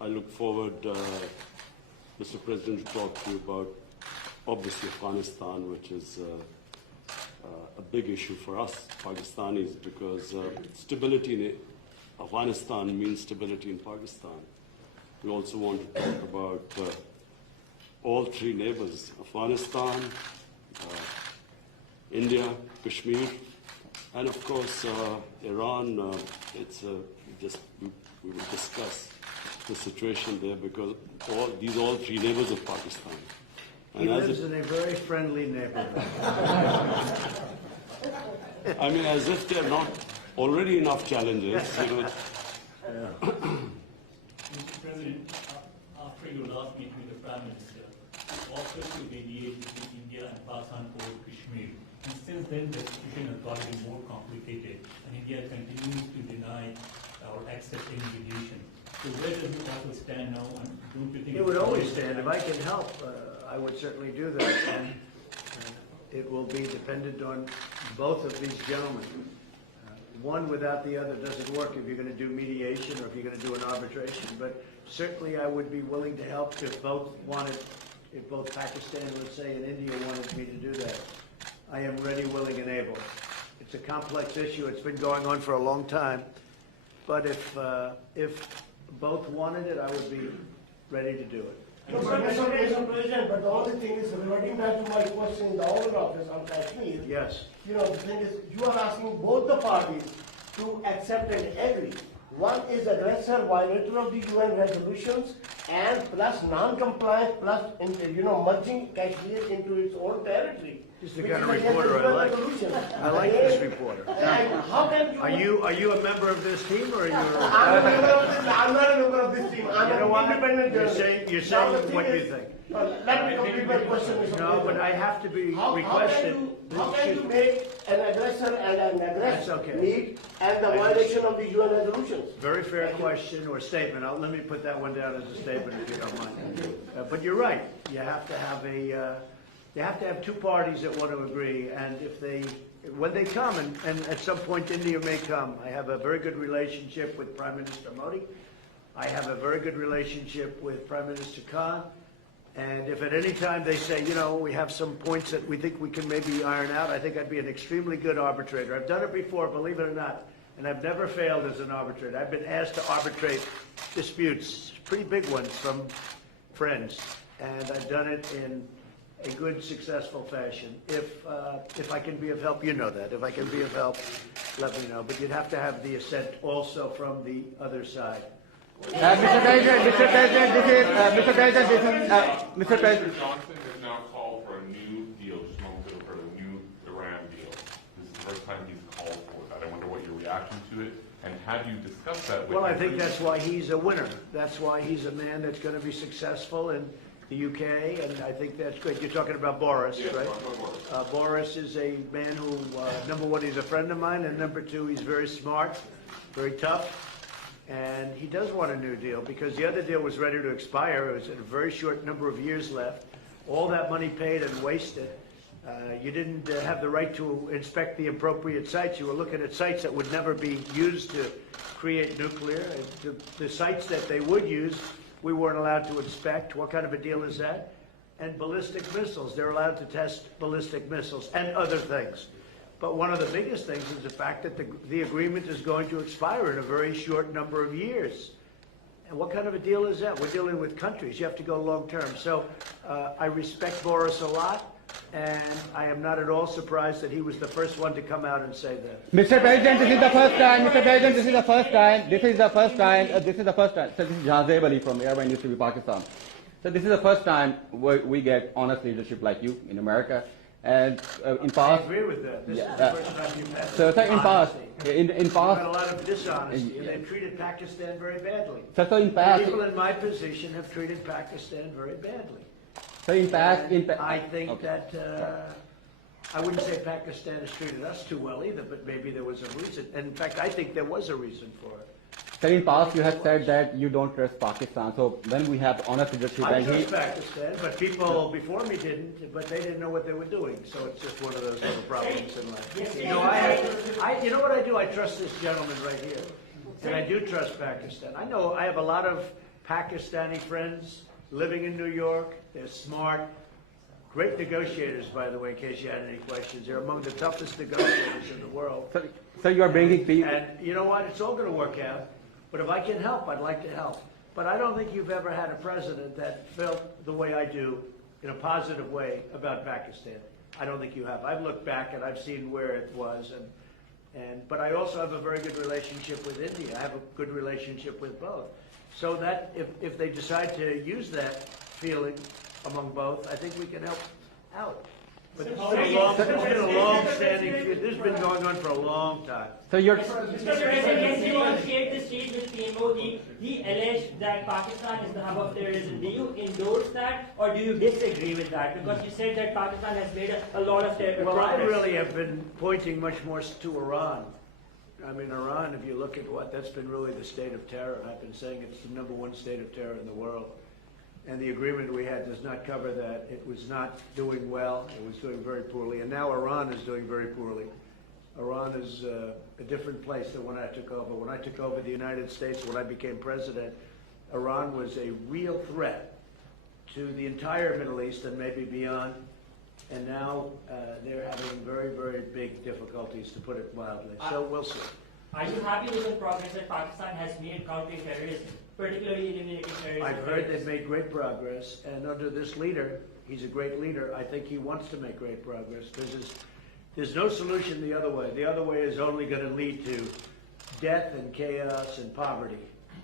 I look forward, Mr. President, to talk to you about, obviously, Afghanistan, which is a big issue for us Pakistanis, because stability in Afghanistan means stability in Pakistan. We also want to talk about all three neighbors, Afghanistan, India, Kashmir, and of course Iran. We will discuss the situation there, because all three neighbors of Pakistan. He lives in a very friendly neighborhood. I mean, as if there are not already enough challenges. Mr. President, after your last meeting with the Prime Minister, offered to mediate between India and Pakistan over Kashmir. And since then, the situation has gotten more complicated, and India continues to deny or accept any mediation. So where does the offer stand now, and don't you think It would always stand. If I can help, I would certainly do that. And it will be dependent on both of these gentlemen. One without the other doesn't work if you're going to do mediation or if you're going to do an arbitration. But certainly I would be willing to help if both Pakistan, let's say, and India wanted me to do that. I am ready, willing, and able. It's a complex issue. It's been going on for a long time. But if both wanted it, I would be ready to do it. Mr. President, but the only thing is, reverting back to my question in the Oval Office on Kashmir, Yes. the thing is, you are asking both the parties to accept and agree. One is aggressor, violator of the UN resolutions, and plus non-compliant, plus merging Kashmir into its own territory. This is the kind of reporter I like. I like this reporter. And how can you? Are you a member of this team, or are you? I'm a member of this. I'm not a member of this team. I'm an independent journalist. You're saying what you think. Let me complete my question, Mr. President. No, but I have to be requested. How can you make an aggressor and an aggressor okay. meet and the violation of the UN resolutions? Very fair question or statement. Let me put that one down as a statement, if you don't mind. But you're right. You have to have two parties that want to agree, and when they come, and at some point India may come. I have a very good relationship with Prime Minister Modi. I have a very good relationship with Prime Minister Khan. And if at any time they say, we have some points that we think we can maybe iron out, I think I'd be an extremely good arbitrator. I've done it before, believe it or not, and I've never failed as an arbitrator. I've been asked to arbitrate disputes, pretty big ones, from friends, and I've done it in a good, successful fashion. If I can be of help, you know that. If I can be of help, let me know. But you'd have to have the assent also from the other side. Mr. President, Mr. Johnson has now called for a new deal, just momentarily for a new Iran deal. This is the first time he's called for that. I wonder what your reaction to it, and have you discussed that with him? Well, I think that's why he's a winner. That's why he's a man that's going to be successful in the UK, and I think that's great. You're talking about Boris, yes, right? Boris is a man who, number one, he's a friend of mine, and number two, he's very smart, very tough. And he does want a new deal, because the other deal was ready to expire. It was a very short number of years left. All that money paid and wasted. You didn't have the right to inspect the appropriate sites. You were looking at sites that would never be used to create nuclear. The sites that they would use, we weren't allowed to inspect. What kind of a deal is that? And ballistic missiles. They're allowed to test ballistic missiles and other things. But one of the biggest things is the fact that the agreement is going to expire in a very short number of years. And what kind of a deal is that? We're dealing with countries. You have to go long term. So I respect Boris a lot, and I am not at all surprised that he was the first one to come out and say that. Mr. President, this is the first time. Mr. President, this is the first time. This is the first time. So this is Jazeb Ali from Airline Industry Pakistan. So this is the first time we get honest leadership like you in America. And in past, I agree with that. This is the first time you've had so in past, You've had a lot of dishonesty, and they've treated Pakistan very badly. So in past, people in my position have treated Pakistan very badly. So in past, I think that I wouldn't say Pakistan has treated us too well either, but maybe there was a reason. And in fact, I think there was a reason for it. So in past, you have said that you don't trust Pakistan. So when we have honest leadership, I trust Pakistan, but people before me didn't. But they didn't know what they were doing. So it's just one of those little problems in life. You know, you know what I do? I trust this gentleman right here. that I do trust Pakistan. I know I have a lot of Pakistani friends living in New York. They're smart, great negotiators, by the way, in case you had any questions. They're among the toughest negotiators in the world. So you are bringing people. And you know what? It's all going to work out. But if I can help, I'd like to help. But I don't think you've ever had a president that felt the way I do in a positive way about Pakistan. I don't think you have. I've looked back and I've seen where it was. But I also have a very good relationship with India. I have a good relationship with both. So that if they decide to use that feeling among both, I think we can help out. But it's been a long-standing, this has been going on for a long time. So you're. Mr. President, you all shared the stage with PMO. He alleged that Pakistan is the hub of terrorism. Do you endorse that or do you disagree with that? Because you said that Pakistan has made a lot of progress. Well, I really have been pointing much more to Iran. I mean, Iran, if you look at that's been really the state of terror. I've been saying it's the #1 state of terror in the world. And the agreement we had does not cover that. It was not doing well. It was doing very poorly. And now Iran is doing very poorly. Iran is a different place than when I took over. When I took over the United States, when I became president, Iran was a real threat to the entire Middle East and maybe beyond. And now they're having very, very big difficulties, to put it mildly. So we'll see. Are you happy with the progress that Pakistan has made countering terrorism, particularly eliminating terrorism? I've heard they've made great progress, and under this leader, he's a great leader. I think he wants to make great progress because there's no solution the other way. The other way is only going to lead to death and chaos and poverty.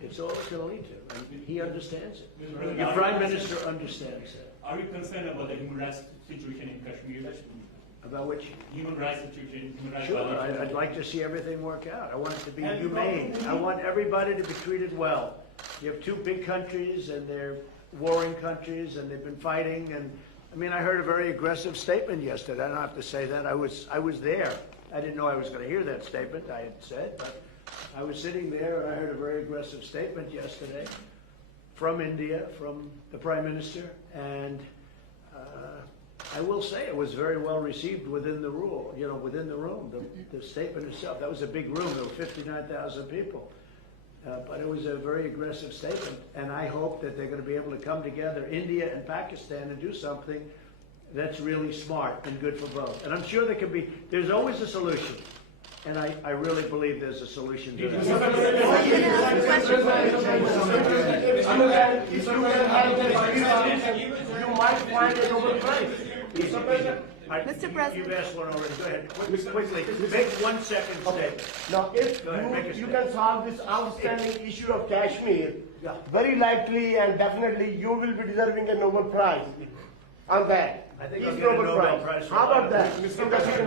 It's all it's going to lead to, and he understands it. Your Prime Minister understands it. Are you concerned about the human rights situation in Kashmir? About which? Human rights situation, human rights Sure, violations. I'd like to see everything work out. I want it to be humane. I want everybody to be treated well. You have two big countries, and they're warring countries, and they've been fighting. And I mean, I heard a very aggressive statement yesterday. I don't have to say that. I was there. I didn't know I was going to hear that statement. I had said, but I was sitting there, and I heard a very aggressive statement yesterday from India, from the Prime Minister, and I will say it was very well received within the within the room, the statement itself. That was a big room. There were 59,000 people. But it was a very aggressive statement, and I hope that they're going to be able to come together, India and Pakistan, and do something that's really smart and good for both. And I'm sure there's always a solution. And I really believe there's a solution to that. If you can have the experience, you might find a Nobel Prize. Mr. President. You've asked one already. Go ahead. Quickly. Make 1 second statement. Now, if Go ahead, make a you statement. can solve this outstanding issue of Kashmir, very likely and definitely you will be deserving a Nobel Prize on that. I think Each I'll get a Nobel Prize for How a lot about of that? things. Mr. I think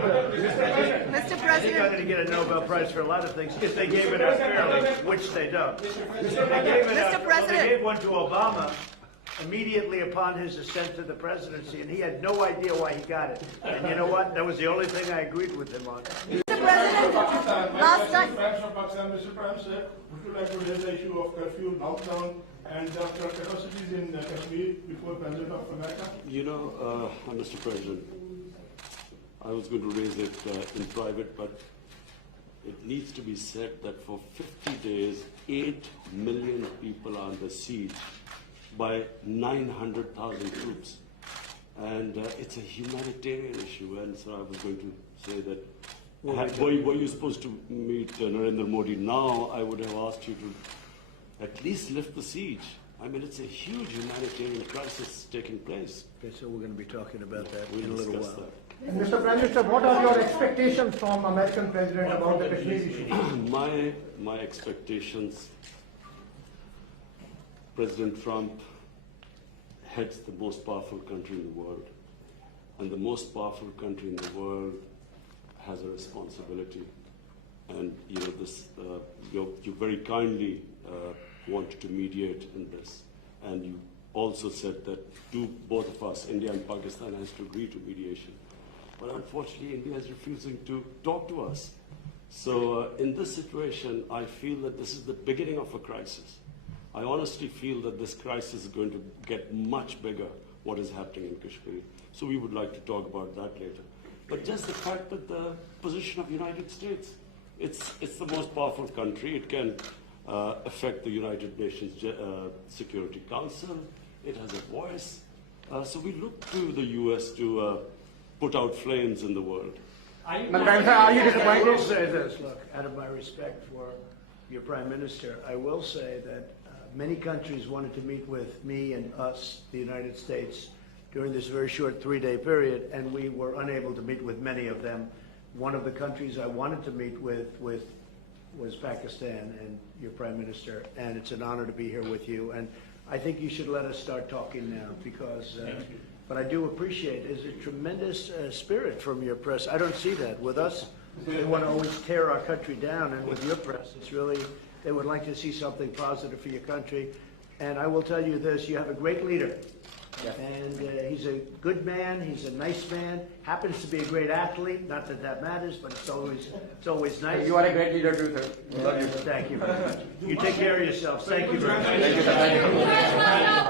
I'm President. going to get a Nobel Prize for a lot of things if they gave it out fairly, which they don't. Mr. President. They gave one to Obama immediately upon his ascent to the presidency, and he had no idea why he got it. And you know what? That was the only thing I agreed with him on. Mr. President, last time. Mr. Prime Minister, would you like to raise the issue of curfew, lockdown, and capacities in Kashmir before President of America? You know, Mr. President, I was going to raise it in private, but it needs to be said that for 50 days, 8 million people are under siege by 900,000 troops. And it's a humanitarian issue. And so I was going to say that were you supposed to meet Narendra Modi now, I would have asked you to at least lift the siege. I mean, it's a huge humanitarian crisis taking place. Okay, so we're going to be talking about that We'll in a little discuss while. that. Mr. Prime Minister, what are your expectations from American President about the Kashmir issue? My expectations, President Trump heads the most powerful country in the world. And the most powerful country in the world has a responsibility. And you know this, you very kindly wanted to mediate in this. And you also said that both of us, India and Pakistan, has to agree to mediation. But unfortunately, India is refusing to talk to us. So in this situation, I feel that this is the beginning of a crisis. I honestly feel that this crisis is going to get much bigger, what is happening in Kashmir. So we would like to talk about that later. But just the fact that the position of the United States, It's the most powerful country. It can affect the United Nations Security Council. It has a voice. So we look to the U.S. to put out flames in the world. Are you Prime Minister, are you I will disappointed? say this, look, out of my respect for your Prime Minister, I will say that many countries wanted to meet with me and us, the United States, during this very short 3-day period, and we were unable to meet with many of them. One of the countries I wanted to meet with was Pakistan and your Prime Minister, and it's an honor to be here with you. And I think you should let us start talking now, because but I do appreciate there's a tremendous spirit from your press. I don't see that with us. They want to always tear our country down, and with your press, it's really, they would like to see something positive for your country. And I will tell you this, you have a great leader. And he's a good man, he's a nice man, happens to be a great athlete, not that that matters, but it's always nice. You are a great leader too, sir. We love you. Thank you very much. You take care of yourselves. Thank you very much. Thank you, sir. Thank you.